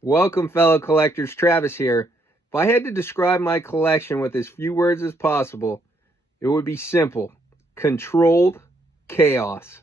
Welcome, fellow collectors. Travis here. If I had to describe my collection with as few words as possible, it would be simple: controlled chaos.